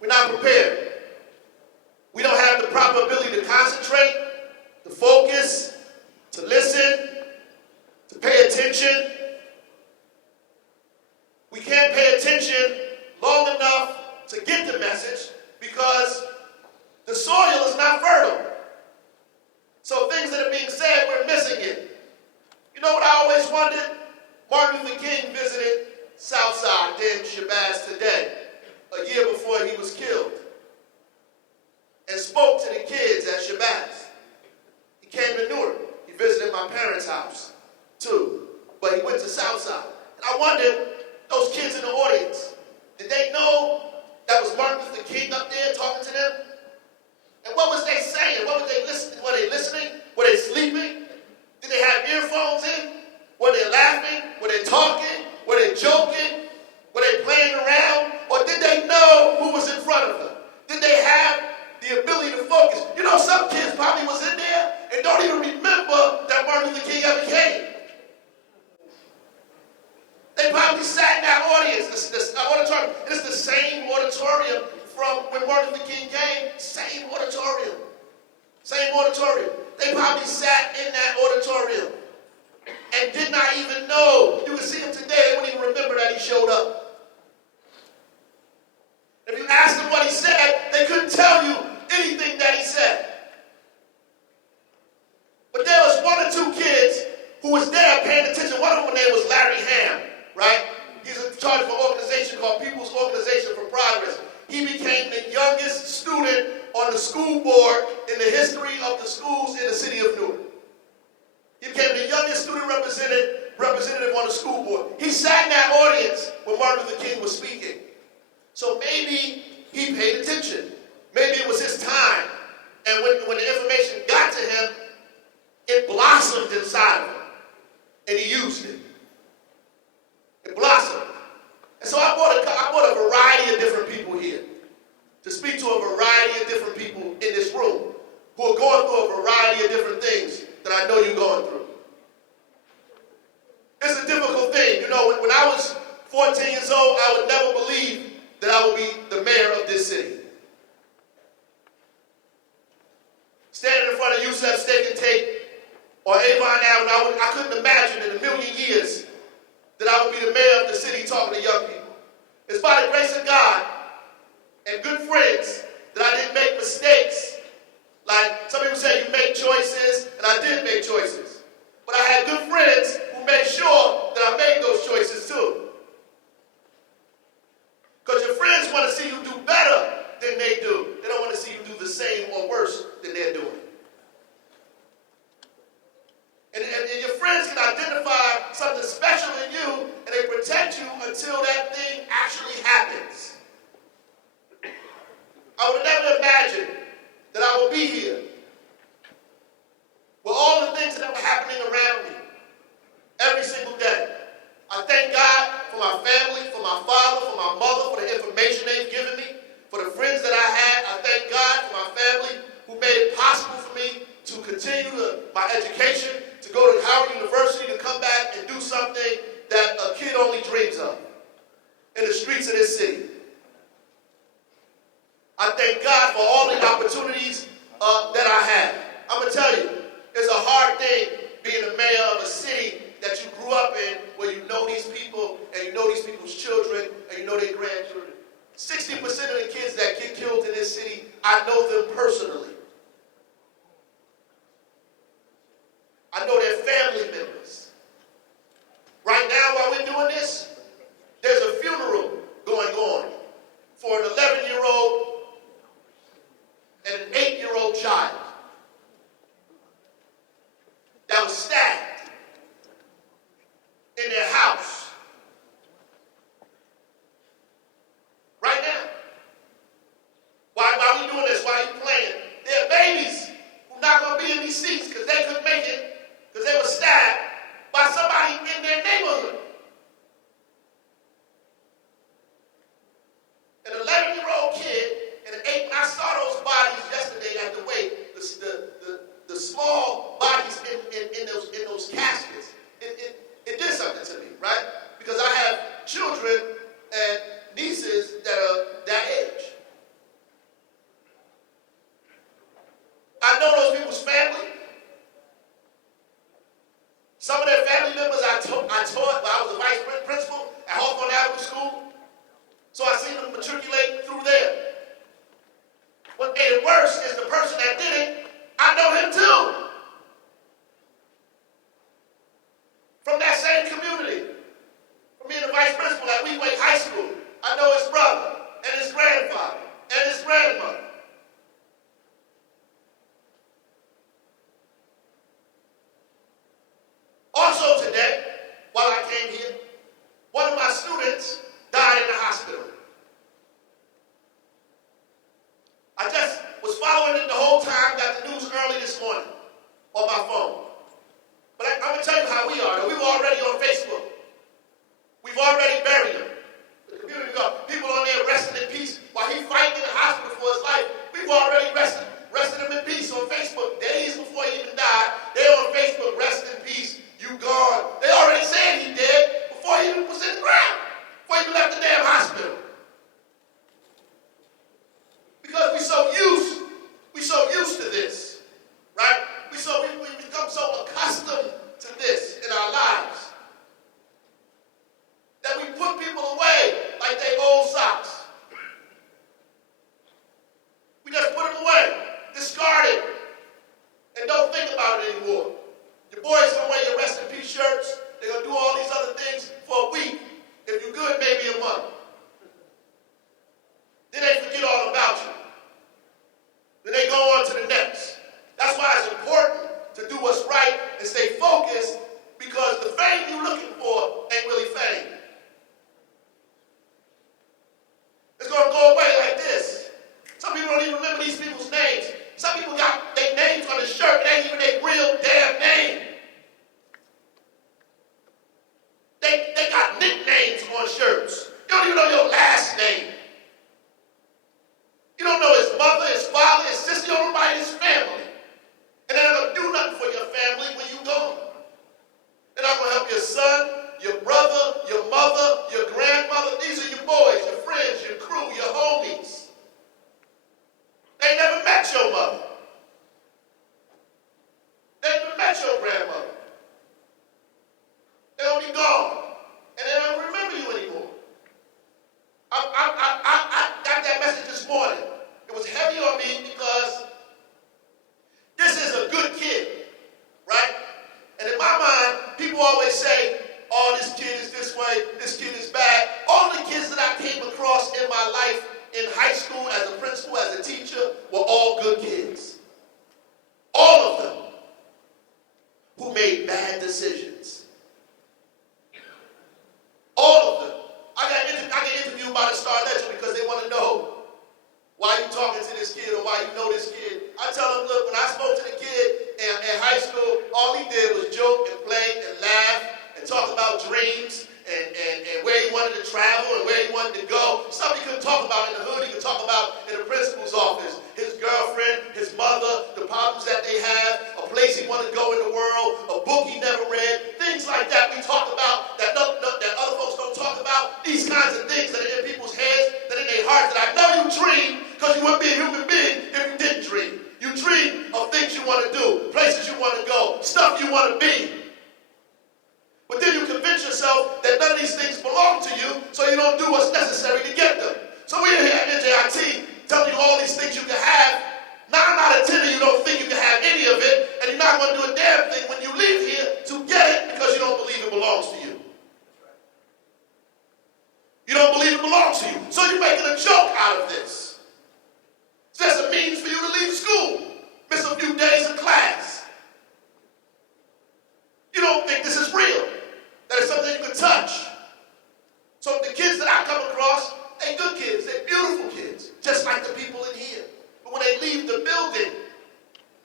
We're not prepared. We don't have the proper ability to concentrate, to focus, to listen, to pay attention. We can't pay attention long enough to get the message because the soil is not fertile. So things that are being said, we're missing it. You know what I always wondered? Martin Luther King visited Southside, then Shabazz today, a year before he was killed, and spoke to the kids at Shabazz. He came to Newark. He visited my parents' house, too. But he went to Southside. And I wondered, those kids in the audience, did they know that was Martin Luther King up there talking to them? And what was they saying? What were they listening? Were they listening? Were they sleeping? Did they have earphones in? Were they laughing? Were they talking? Were they joking? Were they playing around? Or did they know who was in front of them? Did they have the ability to focus? You know, some kids probably was in there and don't even remember that Martin Luther King ever came. They probably sat in that audience, this auditorium. It's the same auditorium from when Martin Luther King came. Same auditorium. Same auditorium. They probably sat in that auditorium and did not even know. You can see him today, they wouldn't even remember that he showed up. If you asked them what he said, they couldn't tell you anything that he said. But there was one or two kids who was there paying attention. One of them name was Larry Ham, right? He's in charge of an organization called People's Organization for Progress. He became the youngest student on the school board in the history of the schools in the city of Newark. He became the youngest student representative on the school board. He sat in that audience when Martin Luther King was speaking. So maybe he paid attention. Maybe it was his time. And when the information got to him, it blossomed inside of him. And he used it. It blossomed. And so I brought a variety of different people here to speak to a variety of different people in this room who are going through a variety of different things that I know you're going through. It's a difficult thing. You know, when I was 14 years old, I would never believe that I would be the mayor of this city. Standing in front of Yusef Steak and Take or Avon Avenue, I couldn't imagine in a million years that I would be the mayor of the city talking to young people. It's by the grace of God and good friends that I didn't make mistakes. Like some people say you make choices, and I did make choices. But I had good friends who made sure that I made those choices too. Because your friends want to see you do better than they do. They don't want to see you do the same or worse than they're doing. And your friends can identify something special in you, and they protect you until that thing actually happens. I would have never imagined that I would be here with all the things that were happening around me every single day. I thank God for my family, for my father, for my mother, for the information they've given me, for the friends that I had. I thank God for my family who made it possible for me to continue my education, to go to Howard University, to come back and do something that a kid only dreams of in the streets of this city. I thank God for all the opportunities that I had. I'm going to tell you, it's a hard thing being a mayor of a city that you grew up in, where you know these people, and you know these people's children, and you know their grandchildren. 60% of the kids that get killed in this city, I know them personally. I know their family members. Right now, while we're doing this, there's a funeral going on for an 11-year-old and an 8-year-old child that was stabbed in their house. Right now. While we doing this, while you playing, there this morning on my phone. But I'm going to tell you how we are. We were already on Facebook. We've already buried him. The community, people on there resting in peace while he's fighting in the hospital for his life. We've already rested him in peace on Facebook. Days before he even died, they're on Facebook, rest in peace, you gone. They already said he dead before he even was in the ground, before he even left the damn hospital. Because we're so used to this, right? We become so accustomed to this in our lives that we put people away like they old socks. We just put them away, discard it, and don't think about it anymore. Your boys gonna wear your rest in peace shirts. They're gonna do all these other things for a week. If you're good, maybe a month. Then they forget all about you. Then they go on to the next. That's why it's important to do what's right and stay focused, because the fame you're looking for ain't really fame. It's going to go away like this. Some people don't even remember these people's names. Some people got their names on the shirt. It ain't even their real damn name. They got nicknames on shirts. You don't even know your last name. You don't know his mother, his father, his sister. You don't know nobody in his family. And they're not going to do nothing for your family when you go. They're not going to help your son, your brother, your mother, your grandmother. These are your boys, your friends, your crew, your homies. They never met your mother. They never met your grandmother. They're only gone. And they don't remember you anymore. I got that message this morning. It was heavy on me because this is a good kid, right? And in my mind, people always say, oh, this kid is this way, this kid is bad. All the kids that I came across in my life, in high school, as a principal, as a teacher, were all good kids. All of them who made bad decisions. All of them. I get interviewed by the Star Ledger because they want to know why you talking to this kid or why you know this kid. I tell them, look, when I spoke to the kid in high school, all he did was joke and play and laugh and talk about dreams and where he wanted to travel and where he wanted to go. Stuff he couldn't talk about in the hood, he could talk about in the principal's office. His girlfriend, his mother, the problems that they have, a place he wanted to go in the world, a book he never read, things like that we talk about that other folks don't talk about. These kinds of things that are in people's heads, that are in their hearts, that I know you dream, because you wouldn't be a human being if you didn't dream. You dream of things you want to do, places you want to go, stuff you want to be. But then you convince yourself that none of these things belong to you, so you don't do what's necessary to get them. So we're here at NJIT telling you all these things you can have. 9 out of 10 of you don't think you can have any of it, and you're not going to do a damn thing when you leave here to get it because you don't believe it belongs to you. You don't believe it belongs to you. So you're making a joke out of this. It's just a means for you to leave school, miss a few days of class. You don't think this is real, that it's something you can touch. So the kids that I come across, they're good kids, they're beautiful kids, just like the people in here. But when they leave the building,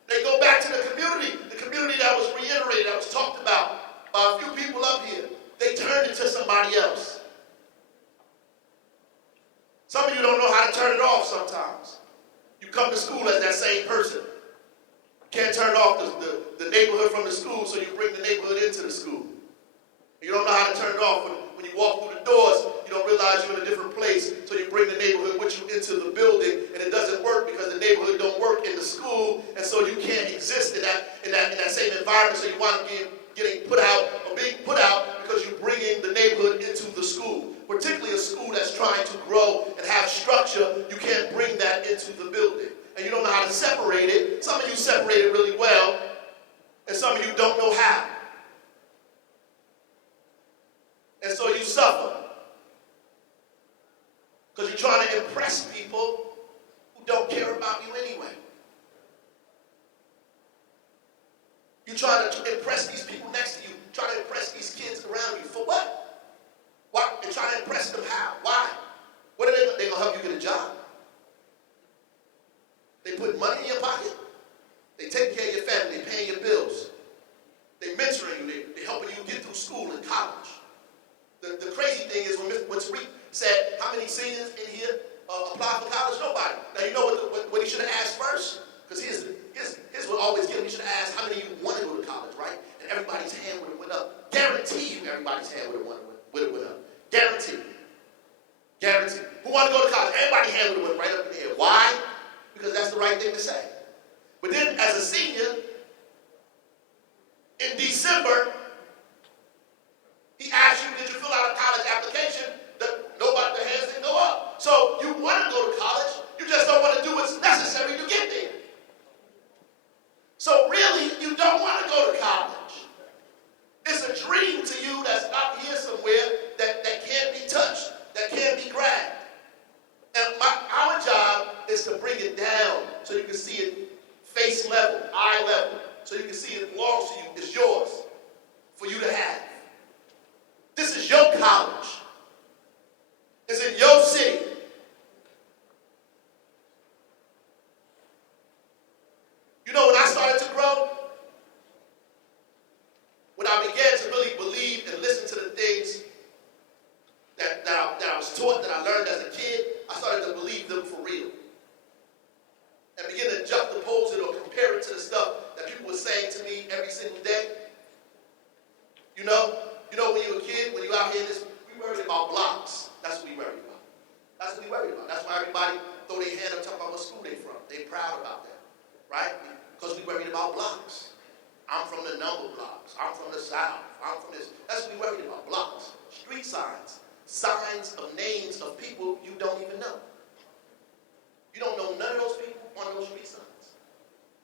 they go back to the community that was reiterated, that was talked about by a few people up here. They turn into somebody else. Some of you don't know how to turn it off sometimes. You come to school as that same person. You can't turn off the neighborhood from the school, so you bring the neighborhood into the school. You don't know how to turn it off. When you walk through the doors, you don't realize you're in a different place, so you bring the neighborhood with you into the building, and it doesn't work because the neighborhood don't work in the school, and so you can't exist in that same environment, so you wind up getting put out or being put out because you're bringing the neighborhood into the school. Particularly a school that's trying to grow and have structure, you can't bring that into the building. And you don't know how to separate it. Some of you separate it really well, and some of you don't know how. And so you suffer. Because you're trying to impress people who don't care about you anyway. You're trying to impress these people next to you, trying to impress these kids around you. For what? Why? And trying to impress them how? Why? What are they going to help you get a job? They put money in your pocket? They taking care of your family. They're paying your bills. They're mentoring you. They're helping you get through school and college. The crazy thing is when Tariq said, how many seniors in here apply for college? Nobody. Now, you know what he should have asked first? Because here's what always get him. He should have asked, how many of you want to go to college, right? And everybody's hand would have went up. Guarantee you everybody's hand would have went up. Guarantee. Guarantee. Who want to go to college? Everybody's hand would have went right up in the air. Why? Because that's the right thing to say. But then as a senior, in December, he asked you, did you fill out a college application? The hands didn't go up. So you want to go to college, you just don't want to do what's necessary to get there. So really, you don't want to go to college. It's a dream to you that's out here somewhere that can't be touched, that can't be grabbed. And our job is to bring it down so you can see it face level, eye level, so you can see it belongs to you, it's yours, for you to have. This is your college. It's in your city. You know, when I started to grow, when I began to really believe and listen to the things that I was taught, that I learned as a kid, I started to believe them for real. And begin to juxtapose it or compare it to the stuff that people were saying to me every single day. You know when you were a kid, when you out here, we worried about blocks. That's what we worried about. That's what we worried about. That's why everybody throw their hand up talking about what school they from. They proud about that, right? Because we worried about blocks. I'm from the number blocks. I'm from the South. I'm from this. That's what we worried about, blocks. Street signs. Signs of names of people you don't even know. You don't know none of those people on those street signs.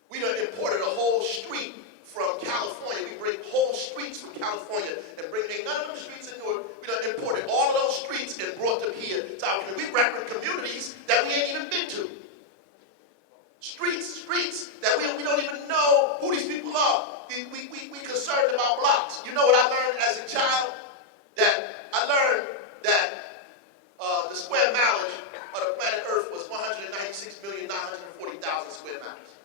We done imported a whole street from California. We bring whole streets from California and none of them streets in Newark. We done imported all of those streets and brought them here to our community. We represent communities that we ain't even been to. Streets that we don't even know who these people are. We concerned about blocks. You know what I learned as a child? I learned that the square mileage of the planet Earth was 196,940,000 square miles.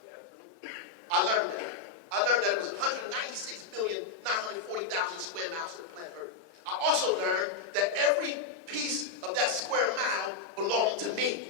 I learned that. I learned that it was 196,940,000 square miles of the planet Earth. I also learned that every piece of that square mile belonged to me.